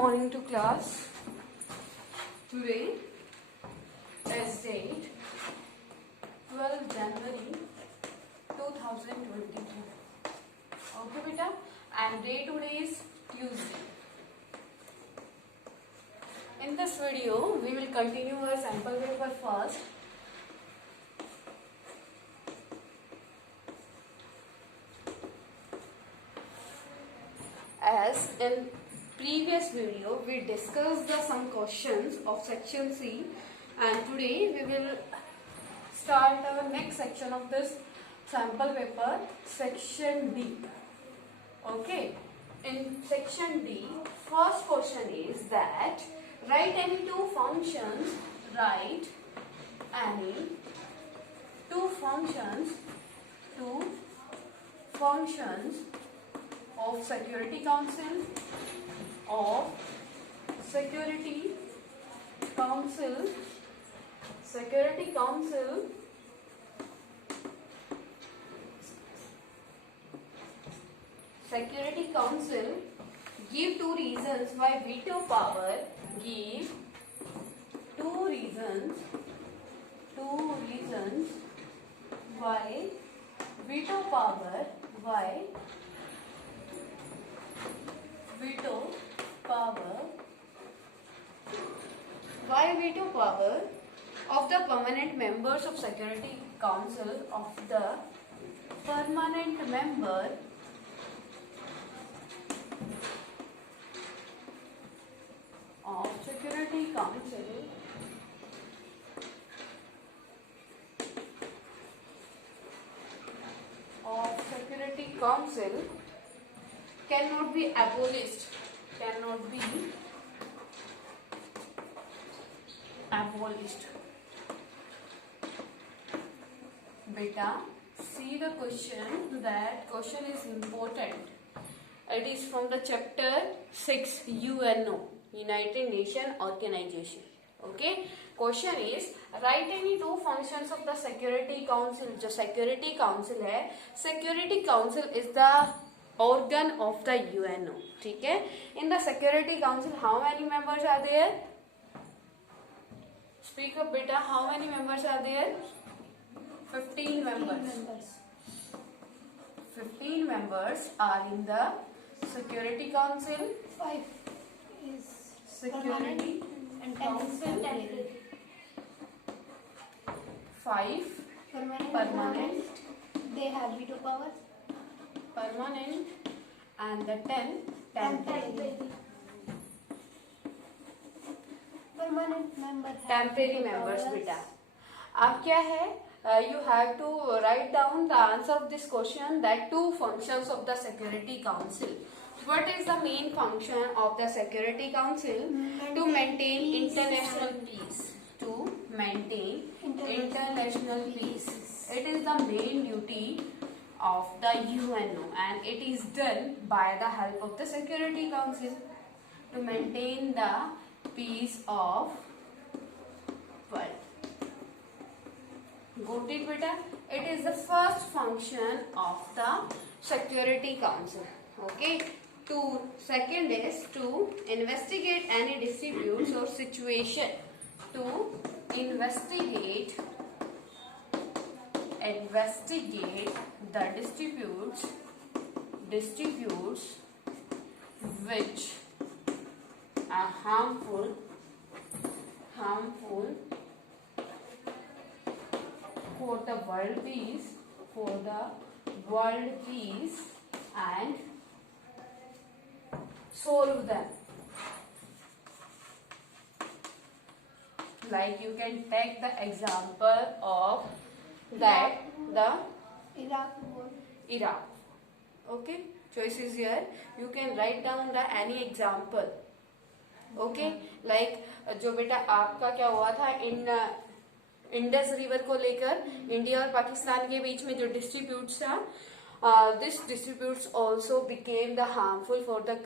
morning to class. Today is date 12 January 2022. Okay beta, and day today is Tuesday. In this video we will continue our sample paper first. As in previous video we discussed some questions of section C, and today we will start our next section of this sample paper, section D. Okay, in section D, first question is that write any two functions. Write any two functions of Security Council give two reasons why veto power. Give two reasons why veto power of the permanent members of Security Council cannot be abolished. Beta, see the question. That question is important. It is from the chapter 6 UNO, United Nations Organization. Okay, question is write any two functions of the Security Council. जो Security Council है, Security Council is the organ of the UNO. ठीक है, in the Security Council how many members are there? Speak up beta, how many members are there? 15 members. 15 members are in the Security Council. 5 is Security and Council. 5 permanent. They have veto power. Permanent, and the 10 temporary. Permanent member. Temporary members beta. अब क्या है? You have to write down the answer of this question, that two functions of the Security Council. What is the main function of the Security Council? To maintain international peace. To maintain international peace. It is the main duty of the UNO, and it is done by the help of the Security Council to maintain the peace of world. Got it beta? It is the first function of the Security Council. Okay. Second is to investigate any disputes or situation. To investigate the disputes which are harmful for the world peace and solve them. Like you can take the example of that the Iraq. Okay, choice is here. You can write down the any example. Okay, like जो बेटा आपका क्या हुआ था इन Indus river को लेकर इंडिया और पाकिस्तान के बीच में जो डिस्ट्रीब्यूट्स था, this disputes also became the harmful for the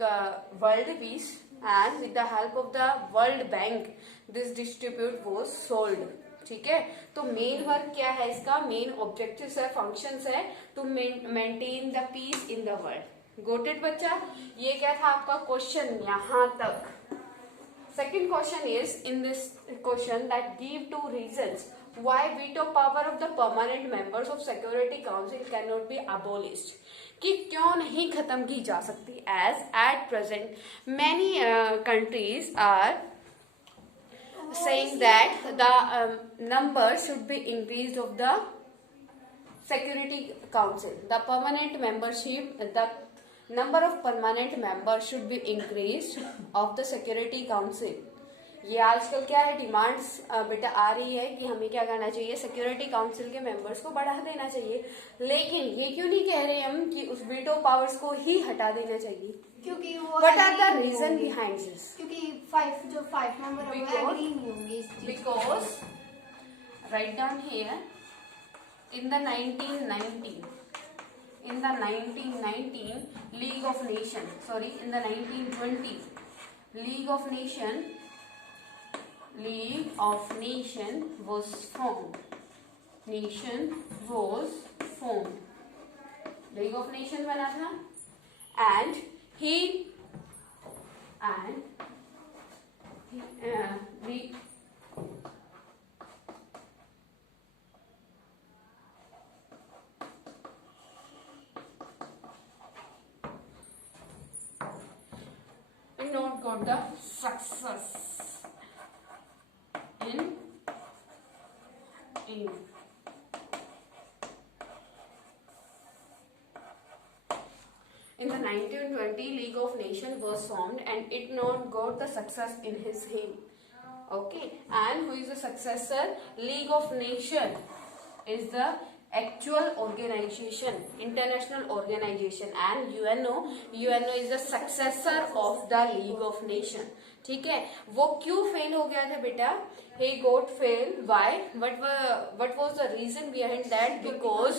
world peace, and with the help of the World Bank this dispute was solved. ठीक है, तो मेन वर्क क्या है इसका, मेन ऑब्जेक्टिव्स है, फंक्शंस है to maintain the peace in the world. गोटेड बच्चा, ये क्या था आपका क्वेश्चन यहाँ तक. second question is in this question that give two reasons why veto power of the permanent members of Security Council cannot be abolished. कि क्यों नहीं खत्म की जा सकती. As at present many countries are saying that the number should be increased of the Security Council. The permanent membership, the number of permanent members should be increased of the Security Council. ये आजकल क्या है डिमांड्स बेटा आ रही है कि हमें क्या करना चाहिए, सिक्योरिटी काउंसिल के मेंबर्स को बढ़ा देना चाहिए. लेकिन ये क्यों नहीं कह रहे हम कि उस वीटो पावर्स को ही हटा देना चाहिए, क्योंकि वो व्हाट आर द agree नहीं रीजन होंगे. Behind this? क्योंकि फाइव मेंबर होंगे एग्री नहीं होंगे इस चीज पे. Because write down here in the 1919 League of Nation, sorry, in the 1920 League of Nation was formed. League of Nation बना था and not got the success in the 1920 League of Nations was formed and it not got the success in his hand. Okay, and who is the successor? League of Nations is the actual organization, international organization, and UNO is the successor of the League of Nations. ठीक है, वो क्यों फेल हो गया था बेटा? He got fail. Why? What was the reason behind that? Because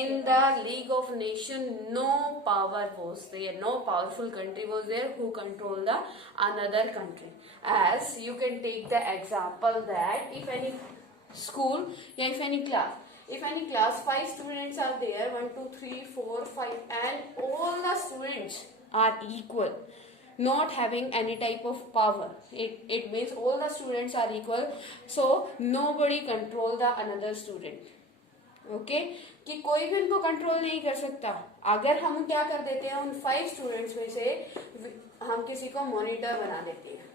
in the League of Nations no power was there, no powerful country was there who control the another country. As you can take the example that if any school, yeah, if any class 5 students are there, 1 2 3 4 5, and all the students are equal, not having any type of power, it means all the students are equal, so nobody control the another student. Okay कि कोई भी उनको कंट्रोल नहीं कर सकता. अगर हम क्या कर देते हैं, उन 5 स्टूडेंट्स में से हम किसी को मॉनिटर बना देते हैं,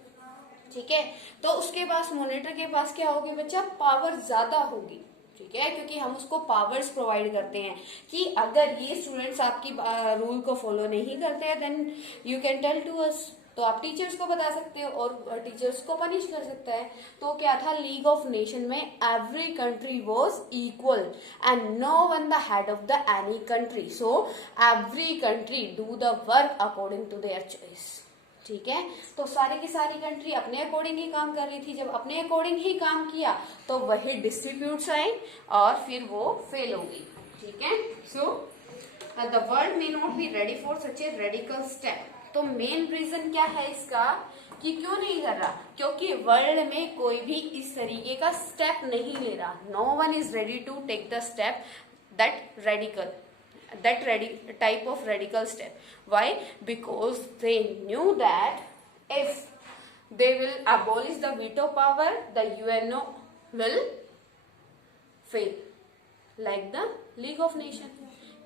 ठीक है, तो उसके पास मॉनिटर के पास क्या होगी बच्चा, पावर ज्यादा होगी. ठीक है, क्योंकि हम उसको पावर्स प्रोवाइड करते हैं कि अगर ये स्टूडेंट्स आपकी रूल को फॉलो नहीं करते हैं then you can tell to us, तो आप टीचर्स को बता सकते हो और टीचर्स को पनिश कर सकता है. तो क्या था, लीग ऑफ नेशन में every country was equal and no one the head of the any country, so every country do the work according to their choice. ठीक है, तो सारी की सारी कंट्री अपने अकॉर्डिंग ही काम कर रही थी. जब अपने अकॉर्डिंग ही काम किया तो वही डिस्ट्रीब्यूट्स आए और फिर वो फेल हो गई. ठीक है, so the world may not be ready for such a radical step. तो मेन रीजन क्या है इसका कि क्यों नहीं कर रहा, क्योंकि वर्ल्ड में कोई भी इस तरीके का स्टेप नहीं ले रहा. No one is ready to take the step that type of radical step. Why? Because they knew that if they will abolish the veto power, the UNO will fail, like the League of Nations.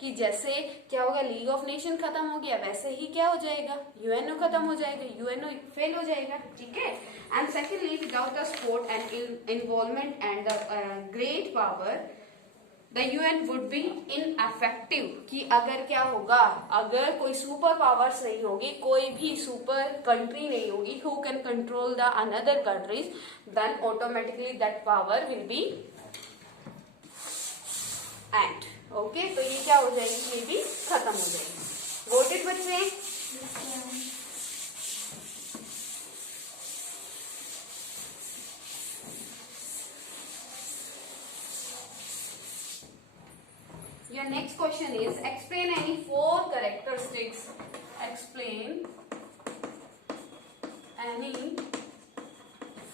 कि जैसे क्या होगा, league of nation खत्म हो गया, वैसे ही क्या हो जाएगा, यूएनओ खत्म हो जाएगा, यूएनओ फेल हो जाएगा. ठीक है, and secondly without the support and involvement and the great power the UN would be ineffective. कि अगर क्या होगा, अगर कोई सुपर पावर्स नहीं होगी, कोई भी सुपर कंट्री नहीं होगी who can control the another countries, then automatically that power will be end. Okay, तो ये क्या हो जाएगी, ये भी खत्म हो जाएगी. गॉट इट बच्चे? Your next question is explain any 4 characteristics. Explain any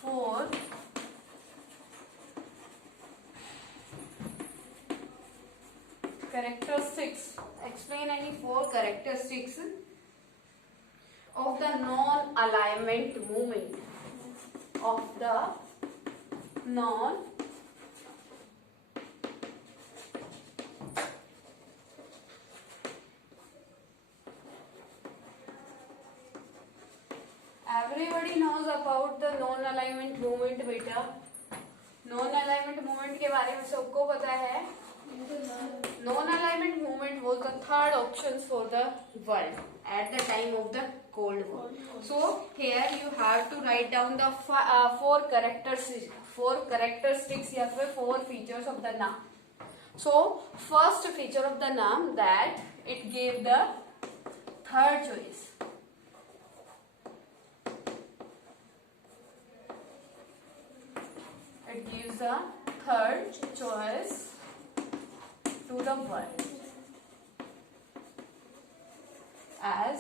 4 characteristics. Explain any 4 characteristics of the non-alignment movement. of the non everybody knows about the non alignment movement बेटा. नॉन अलाइनमेंट मूवमेंट के बारे में सबको पता है. Non alignment movement was the third option for the world at the time of the Cold War. So here you have to write down the four characteristics या फिर four features of the नाम. So first feature of the नाम that it gave the third choice. It gives the third choice to the world. As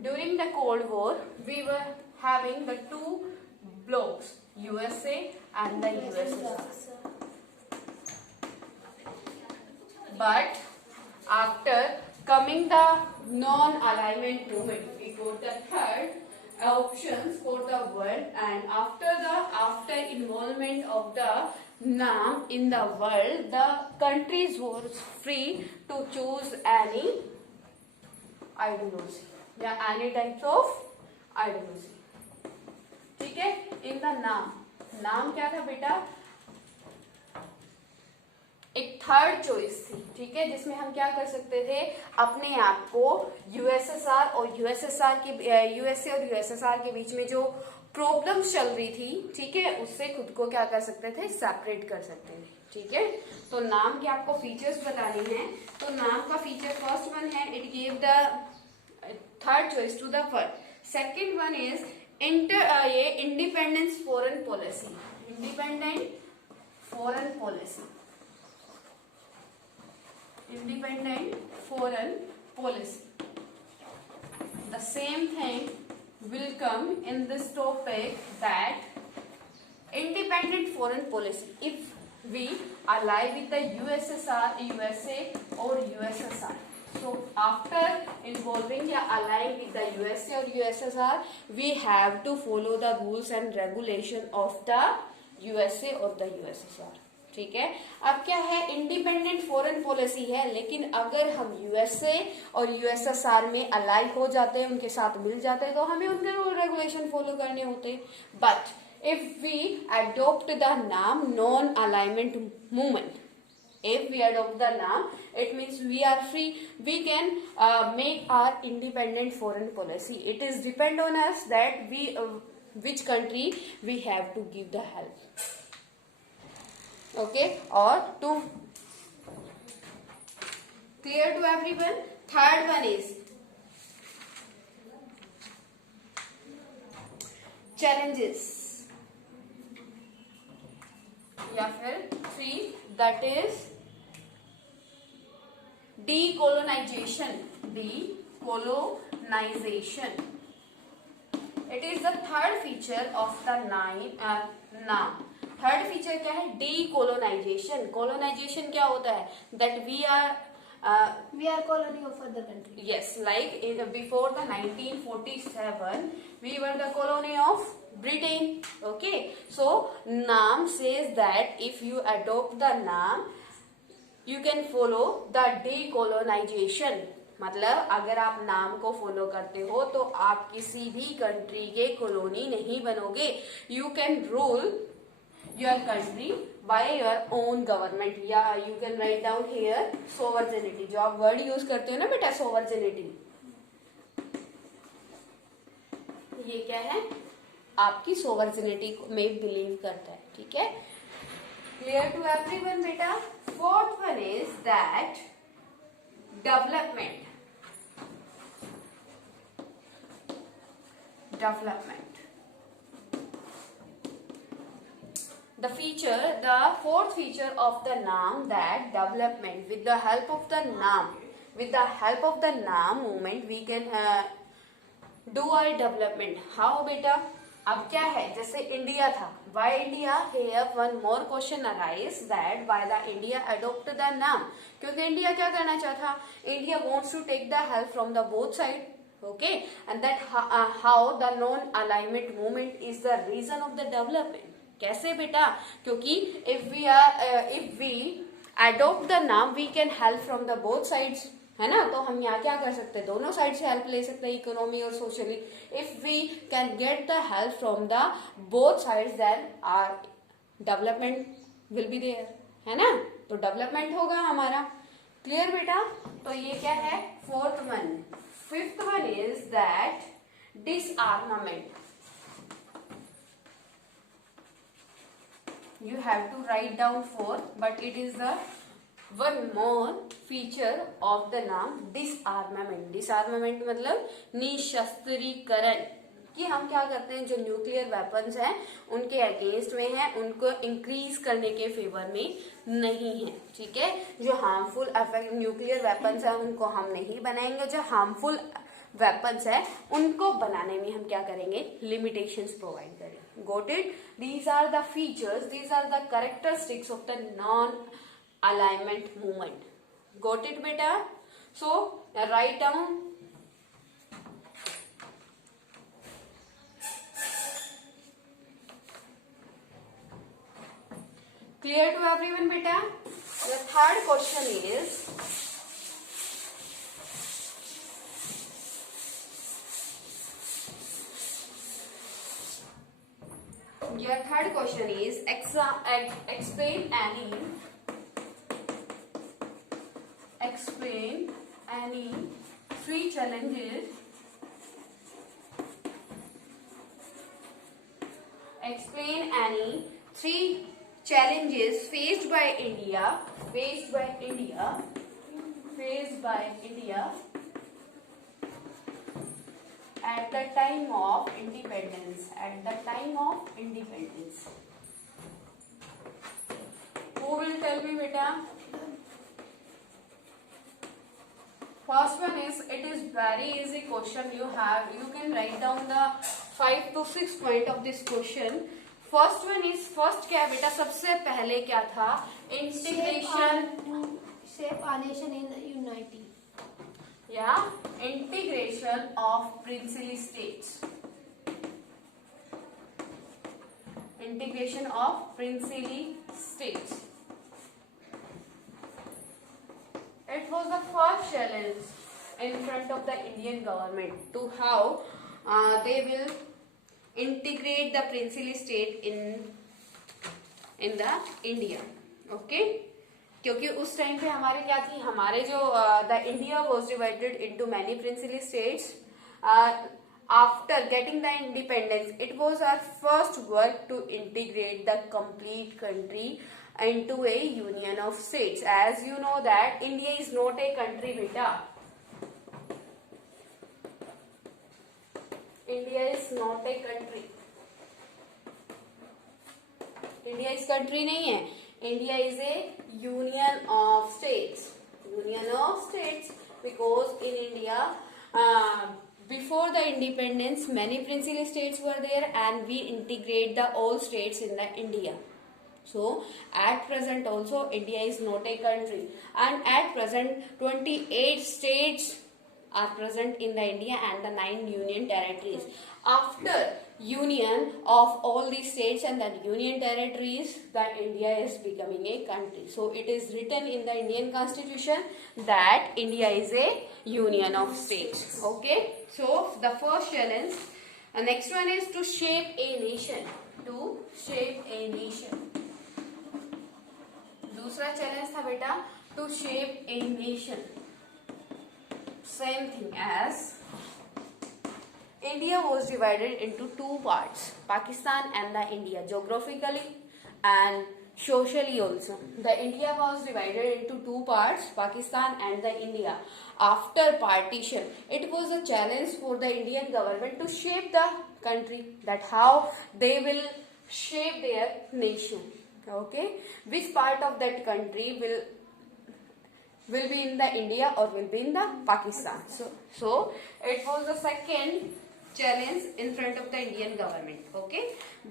during the Cold War, we were having the two blocks, USA and the USSR. But after coming the non-alignment movement, we got the third options for the world, and after involvement of the naam in the world, the countries were free to choose any ideology या any types of ideology. ठीक है. in the नाम क्या था बेटा? एक third choice थी. ठीक है. जिसमें हम क्या कर सकते थे, अपने आप को यूएसएसआर और यूएसएसआर के यूएसए और यूएसएसआर के बीच में जो प्रॉब्लम्स चल रही थी, ठीक है, उससे खुद को क्या कर सकते थे, सेपरेट कर सकते थे. ठीक है. तो नाम के आपको फीचर्स बताने हैं. तो नाम का फीचर फर्स्ट वन है, it give the third choice to the world. Second one is independence foreign policy. Independent foreign policy. Independent foreign policy. The same thing will come in this topic, that independent foreign policy. If we ally with the USSR, USA or USSR. So after involving या allying with the USA or USSR, we have to follow the rules and regulation of the USA or the USSR. ठीक है. अब क्या है, independent foreign policy है, लेकिन अगर हम यूएसए और यूएसएसआर में अलाई हो जाते हैं, उनके साथ मिल जाते हैं, तो हमें उनके रूल रेगुलेशन फॉलो करने होते हैं. But if we adopt the NAM non alignment movement, if we adopt the name, it means we are free, we can make our independent foreign policy. It is depend on us that we which country we have to give the help. Okay, or to clear to everyone. Third one is challenges या फिर 3, that is decolonization. Decolonization. It is the third feature of the NAM. Third feature क्या है, decolonisation. Colonisation क्या होता है, that we are colony of other country. Yes, like before the 1947 we were the colony of Britain. Okay, so naam says that if you adopt the naam, you can follow the decolonization. मतलब अगर आप नाम को फॉलो करते हो तो आप किसी भी कंट्री के कॉलोनी नहीं बनोगे. You can rule your country by your own government. या you can write down here sovereignty. जो आप वर्ड यूज करते हो ना बेटा, sovereignty, ये क्या है, आपकी sovereignty में बिलीव करता है. ठीक है. Clear to everyone बेटा. Fourth one is that development. The fourth feature of the naam, that development. With the help of the naam movement, we can do our development. How beta? अब क्या है, जैसे इंडिया था, why India? Here one more question arise, that why the India adopt the नाम. क्योंकि इंडिया क्या करना चाहता, India wants to take the help from the both side. Okay, and that how the non-alignment movement is the reason of the development. कैसे बेटा? क्योंकि if we adopt the name, we can help from the both sides, है ना? तो हम यहाँ क्या कर सकते हैं? दोनों साइड से हेल्प ले सकते हैं, इकोनॉमी और socially. If we can get the help from the both sides, then our development will be there, है ना? तो डेवलपमेंट होगा हमारा. क्लियर बेटा? तो ये क्या है? Fourth one. Fifth one is that disarmament. You have to write down four, but it is the one more feature of the नाम disarmament. disarmament मतलब निशस्त्रीकरण, कि हम क्या करते हैं, जो न्यूक्लियर वेपन्स हैं उनके अगेंस्ट में हैं, उनको इंक्रीज करने के फेवर में नहीं है. ठीक है, जो हार्मफुल न्यूक्लियर वेपन्स हैं उनको हम नहीं बनाएंगे, जो हार्मफुल वेपन्स है उनको बनाने में हम क्या करेंगे, लिमिटेशंस प्रोवाइड करेंगे. Got it? These are the features, these are the characteristics of the non-alignment movement. Got it beta? So write down. Clear to everyone beta? The third question is, your third question is explain any three challenges. Explain any three challenges faced by India at the time of independence. Who will tell me beta? First one is, it is very easy question. You can write down the 5 to 6 point of this question. First one is, first क्या है बेटा? सबसे पहले क्या था? Integration. Shape our nation in unity. Yeah, integration of princely states. Integration of princely states. It was the first challenge in front of the Indian government to how they will integrate the princely state in the India. Okay. क्योंकि उस टाइम पे हमारे क्या थी, हमारे जो the India was divided into many princely states. After getting the independence, it was our first work to integrate the complete country into a union of states. As you know that India is not a country beta. India is not a country. India is country नहीं है. India is a union of states. Union of states, because in India before the independence many princely states were there, and we integrate the all states in the India. So at present also India is not a country, and at present 28 states are present in the India and the 9 union territories. After union of all these states and the union territories, the India is becoming a country. So it is written in the Indian Constitution that India is a union of states. Okay, so the first challenge. The next one is to shape a nation. To shape a nation. दूसरा challenge था बेटा to shape a nation. Same thing as India was divided into two parts, Pakistan and the India, geographically and socially also. The India was divided into two parts, Pakistan and the India. After partition, it was a challenge for the Indian government to shape the country, that how they will shape their nation. Okay, which part of that country will be in the India or will be in the Pakistan. So it was the second challenge in front of the Indian government. Okay,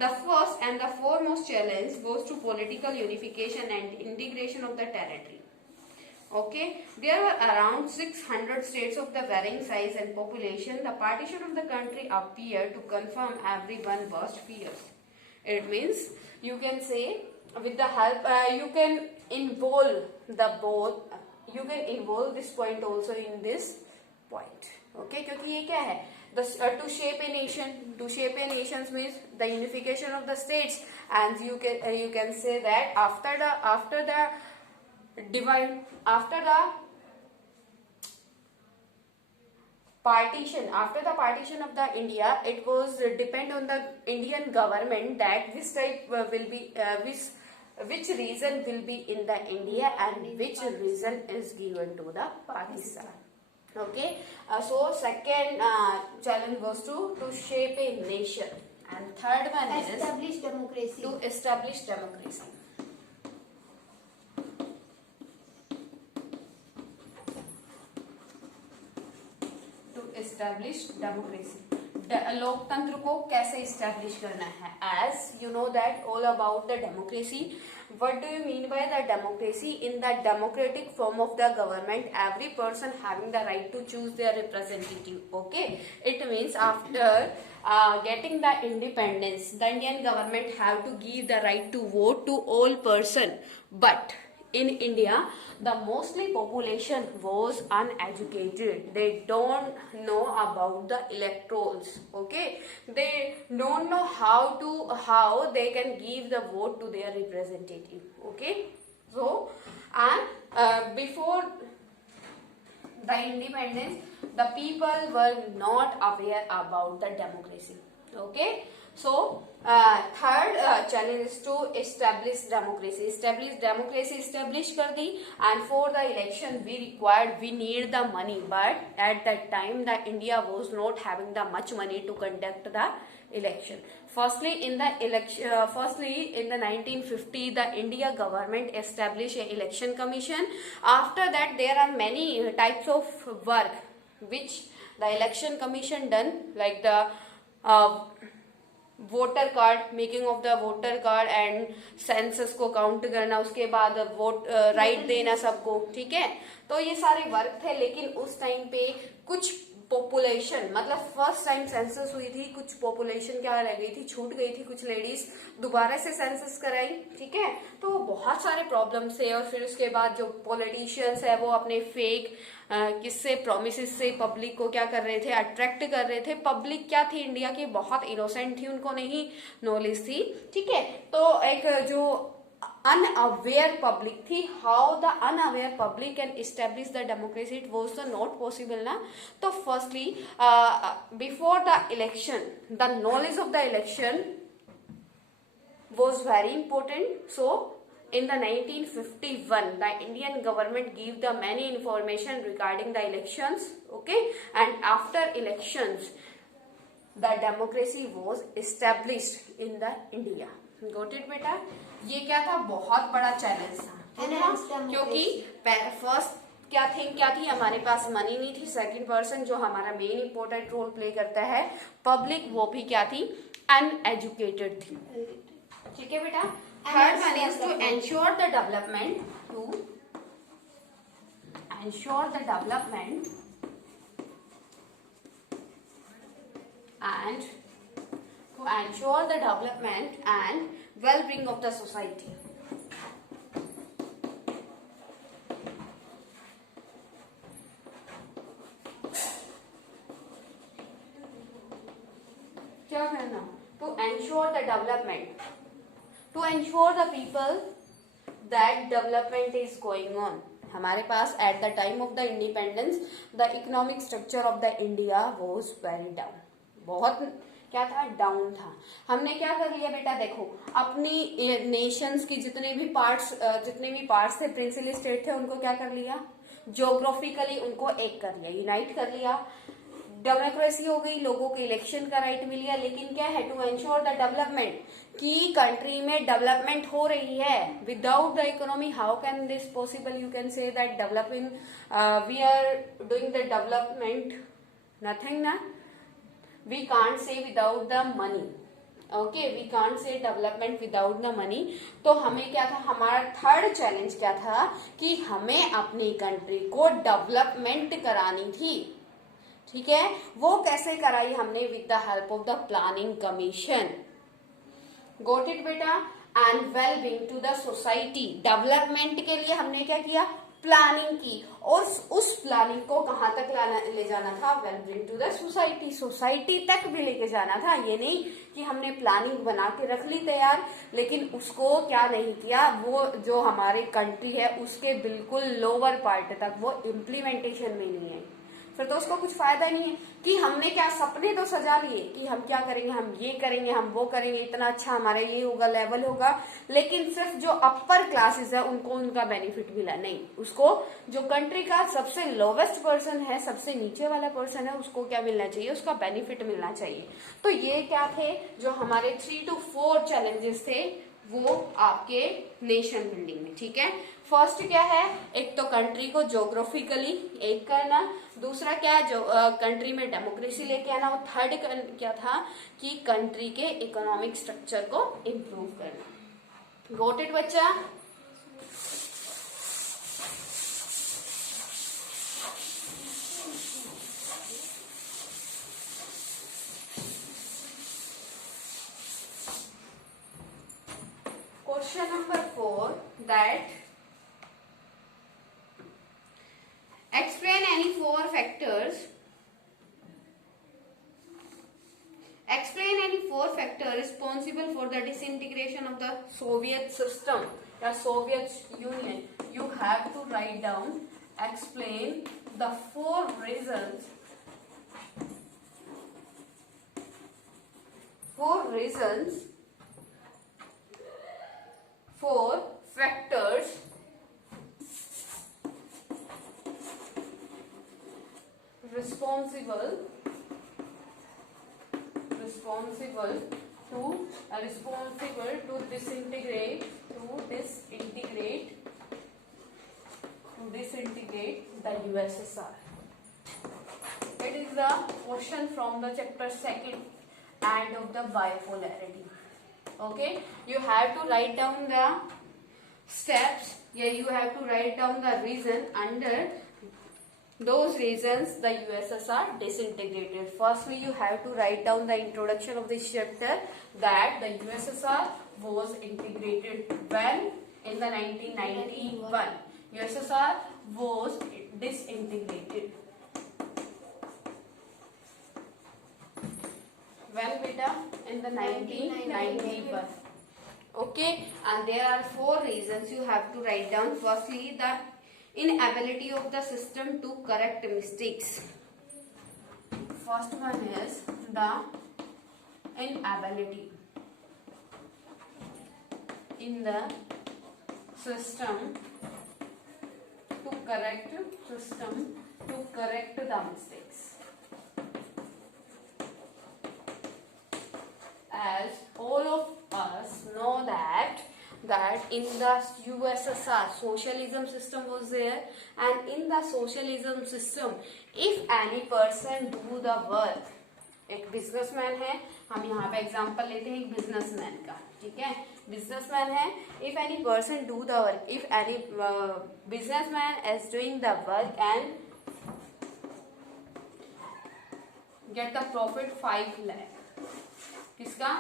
the first and the foremost challenge goes to political unification and integration of the territory. Okay, there were around 600 states of the varying size and population. The partition of the country appeared to confirm everyone worst fears. It means you can say with the help you can involve the both. You can involve this point also in this point. Okay, क्योंकि ये क्या है? The to shape a nation. To shape a nation means the unification of the states, and you can say that after the divide, after the partition of the India, it was depend on the Indian government that which type will be which region will be in the India and which region is given to the Pakistan. Okay, so second challenge goes to shape a nation, and third one is establish democracy. to establish democracy. Establish democracy. लोकतंत्र को कैसे इस्टेब्लिश करना है? As you know that all about the democracy. What do you mean by the democracy? In the democratic form of the government, every person having the right to choose their representative. Okay, it means after getting the independence, the Indian government have to give the right to vote to all person, but in India, the mostly population was uneducated. They don't know about the electorals. Okay, they don't know how they can give the vote to their representative. Okay, so and before the independence, the people were not aware about the democracy. Okay, so third challenge is to establish democracy. Establish कर दी, and for the election we need the money, but at that time the India was not having the much money to conduct the election. Firstly in the 1950 the India government established a election commission. After that there are many types of work which the election commission done, like the voter card, making of the voter card and census को काउंट करना, उसके बाद vote right देना सबको. ठीक है, तो ये सारे वर्क थे. लेकिन उस टाइम पे कुछ पॉपुलेशन, मतलब फर्स्ट टाइम सेंसस हुई थी, कुछ पॉपुलेशन क्या रह गई थी, छूट गई थी. कुछ लेडीज दोबारा से सेंसस कराई. ठीक है, तो बहुत सारे प्रॉब्लम्स थे. और फिर उसके बाद जो पॉलिटिशियंस है वो अपने फेक किससे प्रोमिसेस से पब्लिक को क्या कर रहे थे, अट्रैक्ट कर रहे थे. पब्लिक क्या थी इंडिया की, बहुत इनोसेंट थी, उनको नहीं नॉलेज थी. ठीक है, तो एक जो unaware public थी, how the unaware public can establish the democracy, it was not possible ना. तो firstly before the election the knowledge of the election was very important. So in the 1951 the Indian government gave the many information regarding the elections. Okay, and after elections the democracy was established in the India. Got it बेटा? ये क्या था, बहुत बड़ा चैलेंज था. क्योंकि फर्स्ट क्या थी, हमारे पास मनी नहीं थी. सेकंड पर्सन जो हमारा मेन इंपॉर्टेंट रोल प्ले करता है पब्लिक, वो भी क्या थी, अनएजुकेटेड थी. ठीक है बेटा. Third one is to ensure the development, and well-being of the society. क्या करना? To ensure the development, to ensure the people that development is going on. हमारे पास at the time of the independence the economic structure of the India was very down. बहुत क्या था, डाउन था. हमने क्या कर लिया बेटा, देखो अपनी नेशंस की जितने भी पार्ट्स थे, प्रिंसिपल स्टेट थे, उनको क्या कर लिया, ज्योग्राफिकली उनको एक कर लिया, यूनाइट कर लिया. डेमोक्रेसी हो गई, लोगों को इलेक्शन का राइट मिल गया. लेकिन क्या है, टू एंश्योर द डेवलपमेंट, की कंट्री में डेवलपमेंट हो रही है. Without the economy how can this possible? You can say that developing, we are doing the development, nothing ना. We can't say without the money. Okay, we can't say development without the money. तो हमें क्या था, हमारा third challenge क्या था कि हमें अपनी कंट्री को डेवलपमेंट करानी थी। ठीक है, वो कैसे कराई हमने, with the help of the planning commission. Got it बेटा। And well being to the society, development के लिए हमने क्या किया, प्लानिंग की, और उस प्लानिंग को कहां तक ले जाना था, well being to the society, society तक भी लेके जाना था। ये नहीं कि हमने प्लानिंग बना के रख ली तैयार, लेकिन उसको क्या नहीं किया, वो जो हमारे कंट्री है उसके बिल्कुल लोअर पार्ट तक वो इम्प्लीमेंटेशन में नहीं है, फिर तो उसको कुछ फायदा नहीं है। कि हमने क्या सपने तो सजा लिए कि हम क्या करेंगे, हम ये करेंगे, हम वो करेंगे, इतना अच्छा हमारा ये होगा, लेवल होगा, लेकिन सिर्फ जो अपर क्लासेस है उनको उनका बेनिफिट मिला नहीं, उसको जो कंट्री का सबसे लोवेस्ट पर्सन है, सबसे नीचे वाला पर्सन है, उसको क्या मिलना चाहिए, उसका बेनिफिट मिलना चाहिए। तो ये क्या थे जो हमारे 3 to 4 चैलेंजेस थे वो आपके नेशन बिल्डिंग में। ठीक है, फर्स्ट क्या है, एक तो कंट्री को ज्योग्राफिकली एक करना, दूसरा क्या है, जो कंट्री में डेमोक्रेसी लेके आना, और थर्ड क्या था कि कंट्री के इकोनॉमिक स्ट्रक्चर को इम्प्रूव करना। गॉट इट बच्चा। Question number 4, that explain any 4 factors. Explain any 4 factors responsible for the disintegration of the Soviet system or Soviet Union. You have to write down. Explain the 4 reasons. 4 reasons. 4 factors responsible to disintegrate the USSR. It is the question from the chapter 2nd and of the bipolarity. Okay, you have to write down the steps. Yeah, you have to write down the reason. Under those reasons the USSR disintegrated. Firstly, you have to write down the introduction of this chapter, that the USSR was integrated when, in the 1991. USSR was disintegrated. When beta? In the 1991. Okay, and there are 4 reasons you have to write down. Firstly, the inability of the system to correct mistakes. First one is the inability in the system to correct the mistakes. As all of us know that in the USSR socialism system was there, and in the socialism system if any person do the work, एक बिजनेसमैन है, हम यहाँ पे एग्जांपल लेते हैं एक बिजनेसमैन का, ठीक है, बिजनेसमैन है, if any person do the work, if any businessman is doing the work and get the profit 5 लाख, किसका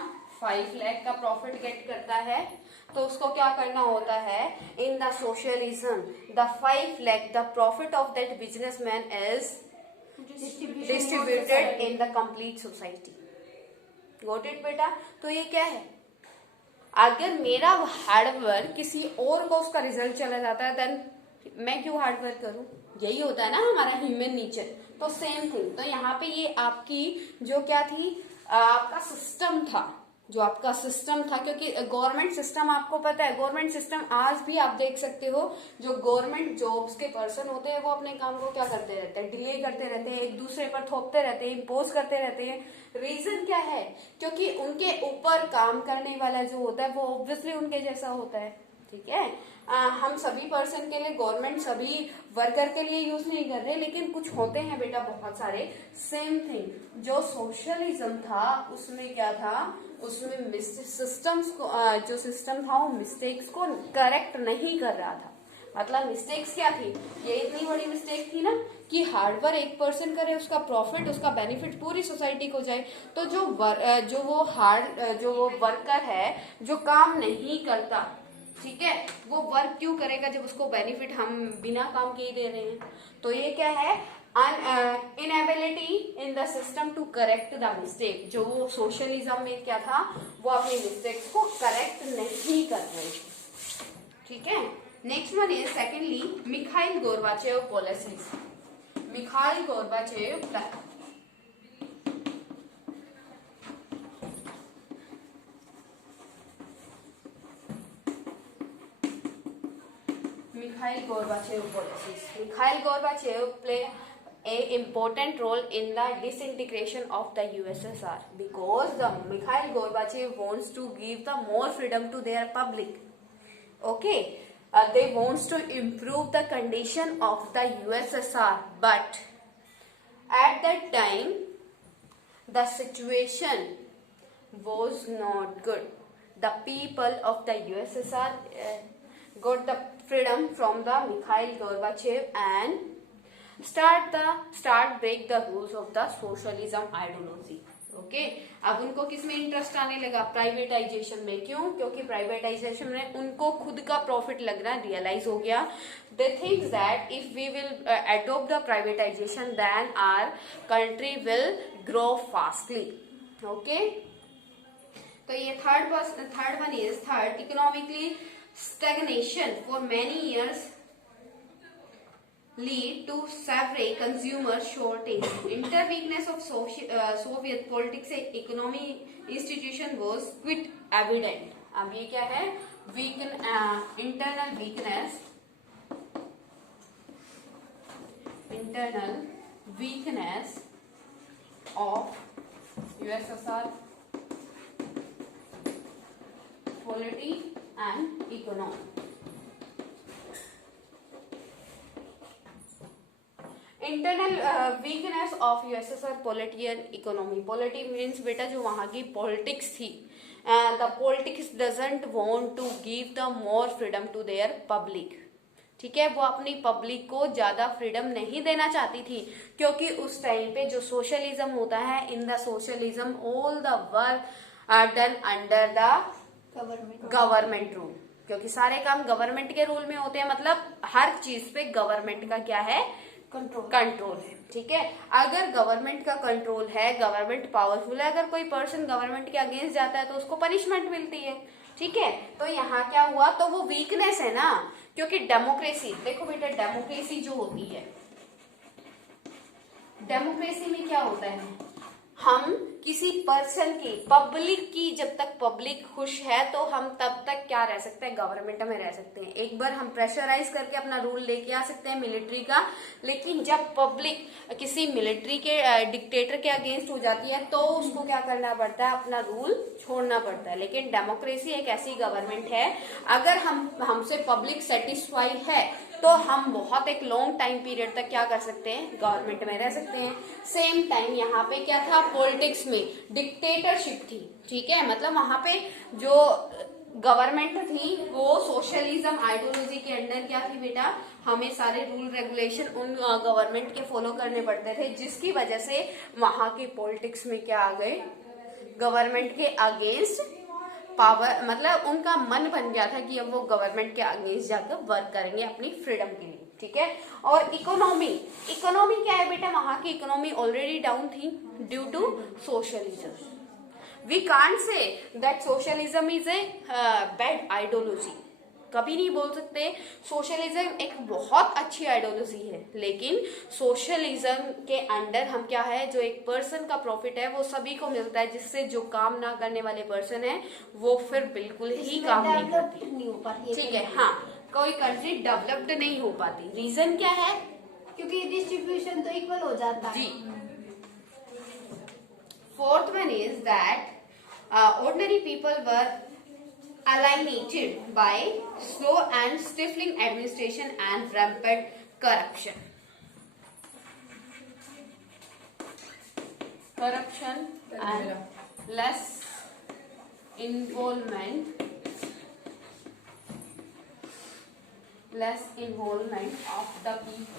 5 लाख का प्रॉफिट गेट करता है, तो उसको क्या करना होता है, in the socialism the 5 lakh the profit of that businessman is distributed in the complete society. Got it बेटा। तो ये क्या है, अगर मेरा हार्डवर्क किसी और को उसका रिजल्ट चला जाता है, देन मैं क्यों हार्डवर्क करूं, यही होता है ना हमारा ह्यूमन नेचर। तो सेम थिंग, तो यहाँ पे ये आपकी जो क्या थी, आपका सिस्टम था, जो आपका सिस्टम था, क्योंकि गवर्नमेंट सिस्टम आपको पता है, गवर्नमेंट सिस्टम आज भी आप देख सकते हो, जो गवर्नमेंट जॉब्स के पर्सन होते हैं वो अपने काम को क्या करते रहते हैं, डिले करते रहते हैं, एक दूसरे पर थोपते रहते हैं, इम्पोज करते रहते हैं। रीजन क्या है, क्योंकि उनके ऊपर काम करने वाला जो होता है वो ऑब्वियसली उनके जैसा होता है, ठीक है। हम सभी पर्सन के लिए, गवर्नमेंट सभी वर्कर के लिए यूज नहीं कर रहे, लेकिन कुछ होते हैं बेटा बहुत सारे। सेम थिंग जो सोशलिज्म था उसमें क्या था, उसमें सिस्टम्स को जो सिस्टम था वो मिस्टेक्स को करेक्ट नहीं कर रहा था। मतलब मिस्टेक्स क्या थी, ये इतनी बड़ी मिस्टेक थी ना कि हार्डवर्क एक पर्सन करे, उसका प्रॉफिट, उसका बेनिफिट पूरी सोसाइटी को जाए। तो जो वो वर्कर है जो काम नहीं करता, ठीक है, वो वर्क क्यों करेगा जब उसको बेनिफिट हम बिना काम किए दे रहे हैं। तो ये क्या है, inability in the system to correct the mistake. जो वो सोशलिज्म में क्या था, वो अपनी मिस्टेक्स को करेक्ट नहीं कर रहे थे, ठीक है। Next one is secondly Mikhail Gorbachev policies. Mikhail Gorbachev Mikhail Gorbachev policies. Mikhail Gorbachev play a important role in the disintegration of the USSR because the Mikhail Gorbachev wants to give the more freedom to their public. Okay, they wants to improve the condition of the USSR, but at that time the situation was not good. The people of the USSR got the freedom from the Mikhail Gorbachev and start break the rules of the socialism ideology. Okay, अब उनको किस में इंटरेस्ट आने लगा, प्राइवेटाइजेशन में। क्यों? क्योंकि प्राइवेटाइजेशन में उनको खुद का प्रॉफिट लगना रियलाइज हो गया। They think that if we will adopt the privatisation then our country will grow fastly. Okay, तो ये third one is third economically stagnation for many years lead to severe consumer shortage. Interweakness of Soviet politics and economy institution was quite evident. अब ये क्या है, internal weakness of USSR polity and economy. Internal weakness of USSR polity and economy. Polity means बेटा जो वहां की politics थी, the politics doesn't want to give the more freedom to their public. ठीक है, वो अपनी पब्लिक को ज्यादा फ्रीडम नहीं देना चाहती थी, क्योंकि उस टाइम पे जो सोशलिज्म होता है, in the socialism all the work are done under the government rule, क्योंकि सारे काम गवर्नमेंट के रूल में होते हैं। मतलब हर चीज पे गवर्नमेंट का क्या है, कंट्रोल है। ठीक है, अगर गवर्नमेंट का कंट्रोल है, गवर्नमेंट पावरफुल है, अगर कोई पर्सन गवर्नमेंट के अगेंस्ट जाता है तो उसको पनिशमेंट मिलती है। ठीक है, तो यहाँ क्या हुआ, तो वो वीकनेस है ना, क्योंकि डेमोक्रेसी, देखो बेटा डेमोक्रेसी जो होती है, डेमोक्रेसी में क्या होता है, हम किसी पर्सन की, पब्लिक की, जब तक पब्लिक खुश है तो हम तब तक क्या रह सकते हैं, गवर्नमेंट में रह सकते हैं। एक बार हम प्रेशराइज करके अपना रूल लेके आ सकते हैं मिलिट्री का, लेकिन जब पब्लिक किसी मिलिट्री के डिक्टेटर के अगेंस्ट हो जाती है तो उसको क्या करना पड़ता है, अपना रूल छोड़ना पड़ता है। लेकिन डेमोक्रेसी एक ऐसी गवर्नमेंट है, अगर हमसे पब्लिक सेटिस्फाई है तो हम बहुत एक लॉन्ग टाइम पीरियड तक क्या कर सकते हैं, गवर्नमेंट में रह सकते हैं। सेम टाइम यहाँ पे क्या था, पॉलिटिक्स में डिक्टेटरशिप थी। ठीक है, मतलब वहां पे जो गवर्नमेंट थी वो सोशलिज्म आइडियोलॉजी के अंडर क्या थी बेटा, हमें सारे रूल रेगुलेशन उन गवर्नमेंट के फॉलो करने पड़ते थे, जिसकी वजह से वहां के पॉलिटिक्स में क्या आ गए, गवर्नमेंट के अगेंस्ट पावर, मतलब उनका मन बन गया था कि अब वो गवर्नमेंट के अगेंस्ट जाकर वर्क करेंगे अपनी फ्रीडम के लिए। ठीक है, और इकोनॉमी क्या है बेटा, वहां की इकोनॉमी ऑलरेडी डाउन थी due to socialism. We can't say that socialism is a bad ideology, कभी नहीं बोल सकते। सोशलिज्म एक बहुत अच्छी आइडियोलॉजी है, लेकिन सोशलिज्म के अंडर हम क्या है, जो एक पर्सन का प्रॉफिट है वो सभी को मिलता है, जिससे जो काम ना करने वाले पर्सन है वो फिर बिल्कुल ही काम नहीं करती। ठीक है, हाँ, कोई कंट्री डेवलप्ड नहीं हो पाती। रीजन क्या है, क्योंकि डिस्ट्रीब्यूशन तो इक्वल हो जाता है। जी। Fourth one is that ordinary people were alienated by slow and stifling administration and rampant corruption. Corruption and less involvement of the people.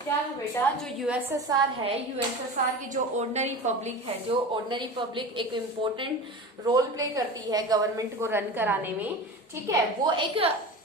क्या है बेटा, जो यूएसएसआर है, यूएसएसआर की जो ऑर्डिनरी पब्लिक है, जो ऑर्डिनरी पब्लिक एक इम्पोर्टेंट रोल प्ले करती है गवर्नमेंट को रन कराने में, ठीक है, वो एक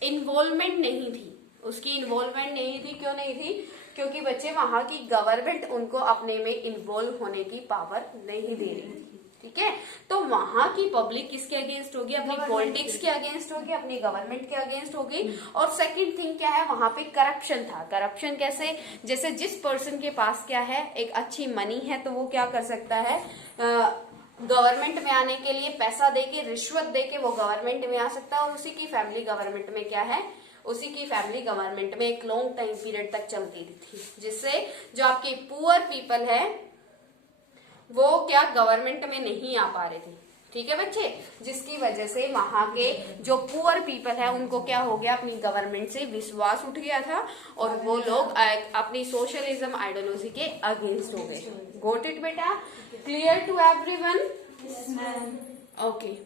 इन्वॉल्वमेंट नहीं थी, उसकी इन्वॉल्वमेंट नहीं थी। क्यों नहीं थी? क्योंकि बच्चे वहां की गवर्नमेंट उनको अपने में इन्वॉल्व होने की पावर नहीं दे रही थी, ठीक है। तो वहां की पब्लिक किसके अगेंस्ट होगी? अपनी पॉलिटिक्स के अगेंस्ट होगी, अपनी गवर्नमेंट के अगेंस्ट होगी। और सेकंड थिंग क्या है, वहां पे करप्शन था। करप्शन कैसे? जैसे जिस पर्सन के पास क्या है, एक अच्छी मनी है, तो वो क्या कर सकता है, गवर्नमेंट में आने के लिए पैसा देके, रिश्वत देके वो गवर्नमेंट में आ सकता है, और उसी की फैमिली गवर्नमेंट में क्या है, उसी की फैमिली गवर्नमेंट में एक लॉन्ग टाइम पीरियड तक चलती थी, जिससे जो आपके पुअर पीपल है वो क्या गवर्नमेंट में नहीं आ पा रहे थे, ठीक है बच्चे, जिसकी वजह से वहां के जो पुअर पीपल है उनको क्या हो गया, अपनी गवर्नमेंट से विश्वास उठ गया था, और वो लोग अपनी सोशलिज्म आइडियोलॉजी के अगेंस्ट हो गए। गॉट इट बेटा? Clear to everyone? ओके।